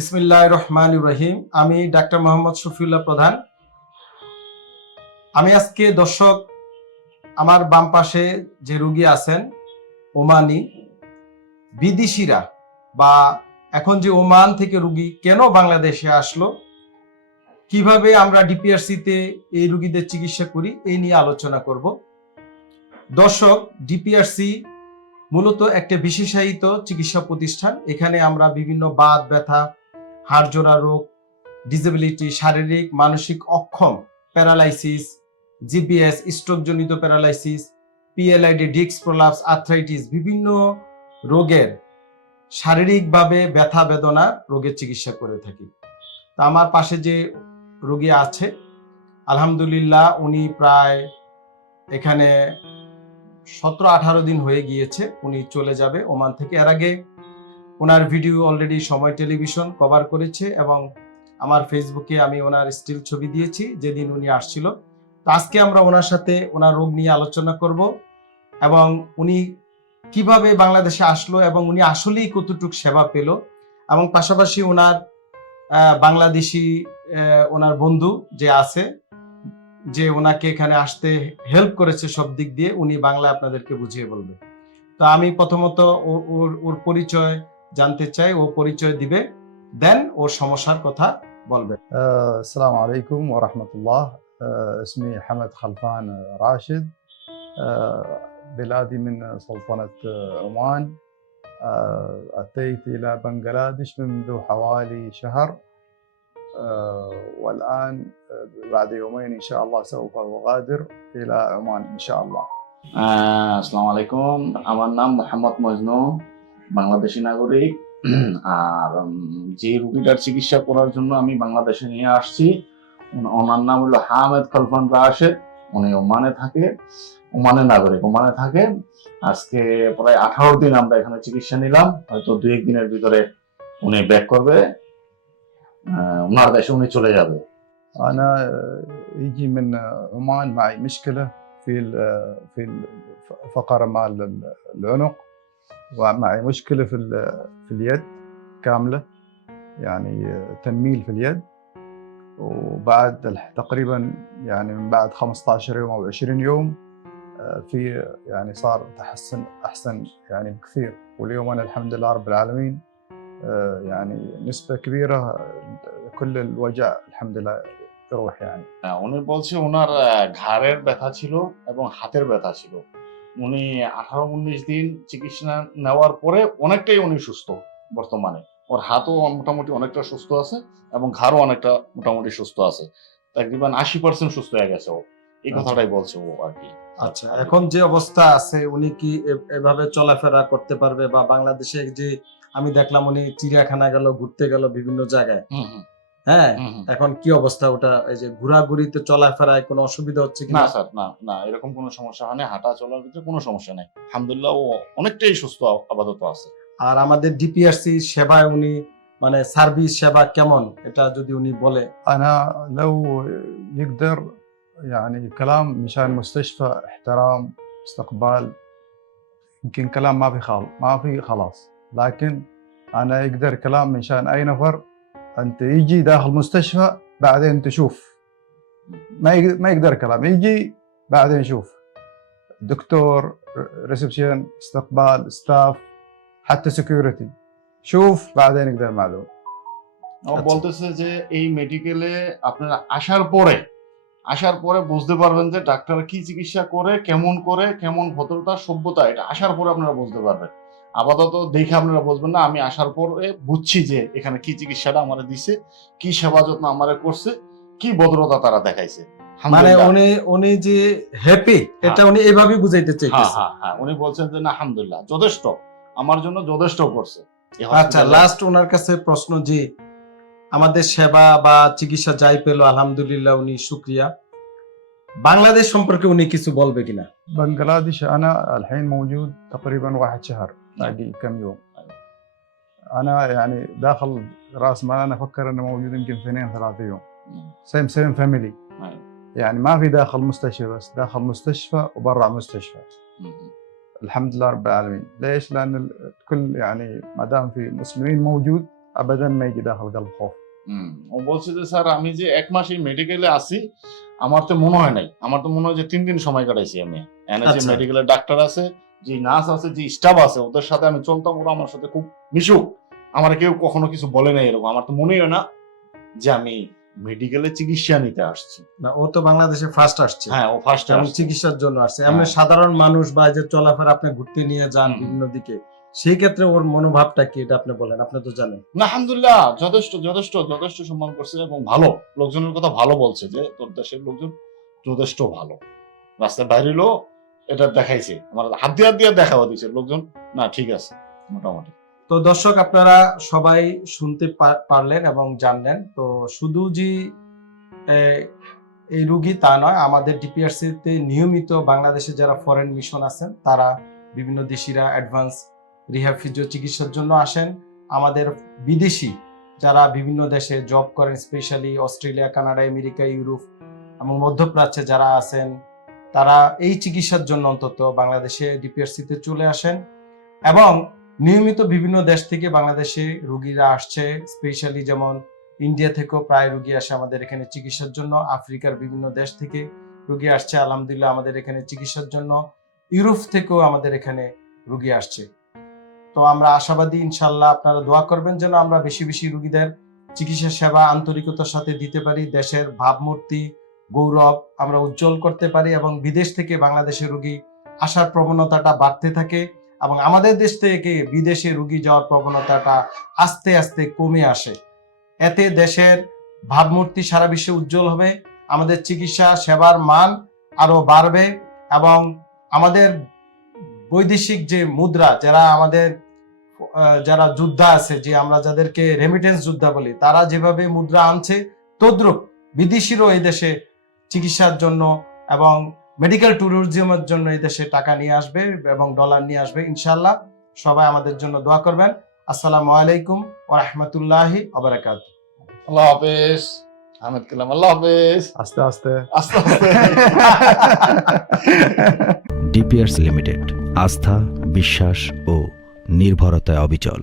বিসমিল্লাহ রহমান রহিম। আমি ডাক্তার মোহাম্মদ শফিউল্লাহ প্রধান। আমি আজকে দর্শক, আমার বাম পাশে যে রুগী আছেন, ওমানি, বিদেশিরা বা এখন যে ওমান থেকে রুগী কেন বাংলাদেশে আসলো, কীভাবে আমরা ডিপিআরসিতে এই রুগীদের চিকিৎসা করি, এই নিয়ে আলোচনা করব। দর্শক, ডিপিআরসি মূলত একটা বিশেষায়িত চিকিৎসা প্রতিষ্ঠান। এখানে আমরা বিভিন্ন বাত, ব্যথা হাড়জোড়া রোগ ডিসেবিলিটি শারীরিক, মানসিক অক্ষম paralysis GPS স্ট্রোকজনিত paralysis PLID disc prolapse arthritis বিভিন্ন রোগের শারীরিকভাবে ব্যথা, বেদনা রোগের চিকিৎসা করে থাকি। তা আমার পাশে যে রোগী আছে, আলহামদুলিল্লাহ উনি প্রায় এখানে সতেরো আঠারো দিন হয়ে গিয়েছে, উনি চলে যাবে ওমান থেকে। এর আগে ওনার ভিডিও অলরেডি সময় টেলিভিশন কভার করেছে এবং আমার ফেসবুকে আমি ওনার স্টিল ছবি দিয়েছি, যেদিন উনি আসছিল। তো আজকে আমরা ওনার সাথে ওনার রোগ নিয়ে আলোচনা করব এবং উনি কীভাবে বাংলাদেশে আসলো এবং উনি আসলেই কতটুকু সেবা পেল এবং পাশাপাশি ওনার বাংলাদেশি ওনার বন্ধু যে আছে, যে ওনাকে এখানে আসতে হেল্প করেছে সব দিক দিয়ে, উনি বাংলা আপনাদেরকে বুঝিয়ে বলবে। তো আমি প্রথমত ওর ওর পরিচয় জানতে চাই ও পরিচয় দিবে দেন ওর সমস্যার কথা বলবে آه، السلام عليكم ورحمة الله آه، اسمي حمد خلفان راشد آه، بلادي من سلطنة آه، عمان آه، أتيت إلى بنغلاديش منذ حوالي شهر آه، والآن آه، بعد يومين إن شاء الله سوف أغادر إلى عمان إن شاء الله আহ, আসসালামু আলাইকুম আমার নাম মোহাম্মদ মজনু বাংলাদেশি নাগরিক আর উম, যে রুগীটার চিকিৎসা করার জন্য আমি বাংলাদেশে নিয়ে আসছি উন- ওনার নাম হলো হামেদ খলফান রাশেদ উনি ওমানে থাকে ওমানের নাগরিক ওমানে থাকে আজকে প্রায় আঠারো দিন আমরা এখানে চিকিৎসা নিলাম হয়তো দুই এক দিনের ভিতরে উনি ব্যাক করবে আহ, ওনার দেশে উনি চলে যাবে أنا آه، يجي من آه، عمان معي مشكلة في ال- آه، في الفقرة مال ال- العنق ومعي مشكلة في ال- في اليد كاملة يعني آه، تنميل في اليد وبعد الح- تقريبا يعني من بعد 15 يوم أو 20 يوم آه، في يعني صار تحسن أحسن يعني بكثير واليوم أنا الحمد لله رب العالمين آه، يعني نسبة كبيرة آه، كل الوجع الحمد لله يروح يعني আহ, উনি বলছে ওনার আহ, ঘাড়ের ব্যথা ছিল এবং হাতের ব্যথা ছিল উনি আঠারো উনিশ দিন চিকিৎসা নেওয়ার পরে অনেকটাই উনি সুস্থ বর্তমানে। ওর হাতও মোটামুটি অনেকটা সুস্থ আছে এবং ঘাড়ও অনেকটা মোটামুটি সুস্থ আছে। তকরিবান আশি পার্সেন্ট সুস্থ হয়ে গেছে ও। এই কথাটাই বলছে ও আর কি। আচ্ছা এখন যে অবস্থা আছে উনি কি এভাবে চলাফেরা করতে পারবে? বা বাংলাদেশে যে আমি দেখলাম উনি চিড়িয়াখানা গেল ঘুরতে গেল বিভিন্ন জায়গায়। হ্যাঁ হুম, হুম। এখন কি অবস্থা ওটা এই যে ঘোরাঘুরিতে চলাফেরায় কোনো অসুবিধা হচ্ছে কি না স্যার না না এরকম কোনো সমস্যা হয় না হাঁটা চলার ভিতরে কোনো সমস্যা নেই আলহামদুলিল্লাহ ও অনেকটাই সুস্থ আপাতত আছে আর আমাদের ডিপিআরসি সেবায় উনি মানে সার্ভিস সেবা কেমন এটা যদি উনি বলে أنا لو يقدر يعني كلام مشان مستشفى احترام استقبال يمكن كلام ما في خال ما في خلاص لكن أنا يقدر كلام مشان أي نفر أنت يجي داخل مستشفى بعدين تشوف ما يقدر, ما يقدر كلام يجي بعدين شوف دكتور ريسبشن استقبال ستاف حتى سكيورتي شوف بعدين يقدر معلوم ও আচ্ছা। বলতেছে যে এই মেডিকেলে আপনারা আসার পরে আসার পরে বুঝতে পারবেন যে ডাক্তার কি চিকিৎসা করে কেমন করে কেমন ভদ্রতা সভ্যতা এটা আসার পরে আপনারা বুঝতে পারবেন আপাতত দেখে আপনারা বুঝবেন না আমি আসার পরে বুঝছি যে এখানে কি চিকিৎসাটা আমারে দিছে কি সেবা যত্ন আমারে করছে কি ভদ্রতা তারা দেখাইছে মানে আলহামদুলিল্লাহ। উনি উনি যে হ্যাপি এটা উনি এভাবেই বুঝাইতে হ্যাঁ চাইতেছে হ্যাঁ হ্যাঁ উনি বলছেন যে না আলহামদুলিল্লাহ যথেষ্ট আমার জন্য যথেষ্ট করছে এই আচ্ছা hospital-এ- লাস্ট ওনার কাছে প্রশ্ন যে আমাদের সেবা বা চিকিৎসা যাই পেলো আলহামদুলিল্লাহ উনি শুক্রিয়া বাংলাদেশ সম্পর্কে উনি কিছু বলবে কিনা بنغلاديش انا الحين موجود تقريبا واحد شهر باقي كم يوم انا يعني داخل راس مال انا افكر انه موجود يمكن اثنين ثلاثة يوم م. سيم سيم فاميلي أيوة. يعني ما في داخل مستشفى بس داخل مستشفى وبرا مستشفى م. الحمد لله رب العالمين ليش لان الكل يعني ما دام في مسلمين موجود ابدا ما يجي داخل قلب خوف হুম, ও বলছে যে স্যার আমি যে এক মাস এই মেডিকেলে আছি আমার তো মনে হয় নাই আমার তো মনে হয় যে তিন দিন সময় কাটাইছি আমি এনে যে আচ্ছা। মেডিকেলের ডাক্তার আছে যে নার্স আছে যে স্টাফ আছে ওদের সাথে আমি চলতাম ওরা আমার সাথে খুব মিশুক। আমার কেউ কখনো কিছু বলে নাই এরকম। আমার তো মনেই হয় না যে আমি মেডিকেলে চিকিৎসা নিতে আসছি। না ও তো বাংলাদেশে ফার্স্ট আসছে। হ্যাঁ ও ফার্স্ট এবং চিকিৎসার জন্য আসছে। এমনি হ্যাঁ। সাধারণ মানুষ বা যে চলাফেরা আপনি ঘুরতে নিয়ে যান বিভিন্ন দিকে সেই ক্ষেত্রে ওর মনোভাবটা কি এটা আপনি বলেন? আপনি তো জানেন। না আলহামদুলিল্লাহ যথেষ্ট যথেষ্ট যথেষ্ট সম্মান করছে এবং ভালো। লোকজনের কথা ভালো বলছে যে তোর দেশের লোকজন যথেষ্ট ভালো। রাস্তায় বাইরে এলো এটা দেখাইছে। আমার হাত দিয়ে হাত দিয়ে দেখাও দিছে। লোকজন, না, ঠিক আছে, মোটামুটি। তো দর্শক, আপনারা সবাই শুনতে পারলেন এবং জানলেন। তো শুধু যে এই রুগী তা নয়, আমাদের ডিপিআরসি তে নিয়মিত বাংলাদেশে যারা ফরেন মিশন আছেন, তারা বিভিন্ন দেশিরা অ্যাডভান্স রিহ্যাব ফিজিও চিকিৎসার জন্য আসেন। আমাদের বিদেশি যারা বিভিন্ন দেশে জব করেন specially Australia, Canada, America, Europe এবং মধ্যপ্রাচ্যে যারা আছেন তারা এই চিকিৎসার জন্য অন্তত বাংলাদেশে ডিপিআরসি তে চলে আসেন এবং নিয়মিত বিভিন্ন দেশ থেকে বাংলাদেশে রুগীরা আসছে স্পেশালি যেমন ইন্ডিয়া থেকেও প্রায় রুগী আসে আমাদের এখানে চিকিৎসার জন্য, আফ্রিকার বিভিন্ন দেশ থেকে রুগী আসছে, আলহামদুলিল্লাহ আমাদের এখানে চিকিৎসার জন্য, ইউরোপ থেকেও আমাদের এখানে রুগী আসছে। তো আমরা আশাবাদী ইনশাল্লাহ আপনারা দোয়া করবেন যেন আমরা বেশি বেশি রুগীদের চিকিৎসা সেবা আন্তরিকতার সাথে দিতে পারি, দেশের ভাবমূর্তি গৌরব, আমরা উজ্জ্বল করতে পারি এবং বিদেশ থেকে বাংলাদেশে রুগী আসার প্রবণতাটা বাড়তে থাকে এবং আমাদের দেশ থেকে বিদেশে রুগী যাওয়ার প্রবণতাটা আস্তে আস্তে কমে আসে। এতে দেশের ভাবমূর্তি সারা বিশ্বে উজ্জ্বল হবে, আমাদের চিকিৎসা সেবার মান আরও বাড়বে এবং আমাদের বৈদেশিক যে মুদ্রা, যারা আমাদের যারা যোদ্ধা আছে, যে আমরা যাদেরকে রেমিটেন্স যোদ্ধা বলি, তারা যেভাবে মুদ্রা আনছে, তদ্রুপ বিদেশিরও এই দেশে চিকিৎসার জন্য এবং মেডিকেল ট্যুরিজমের জন্য এই দেশে টাকা নিয়ে আসবে এবং ডলার নিয়ে আসবে ইনশাল্লাহ সবাই আমাদের জন্য দোয়া করবেন। আসসালামু আলাইকুম ওয়া রাহমাতুল্লাহি ওয়া বারাকাতুহু। আল্লাহ হাফেজ। আহমেদ কালাম আল্লাহ হাফেজ। আস্তে আস্তে। আস্তে আস্তে। ডিপিআরস লিমিটেড আস্থা বিশ্বাস ও নির্ভরতায় অবিচল।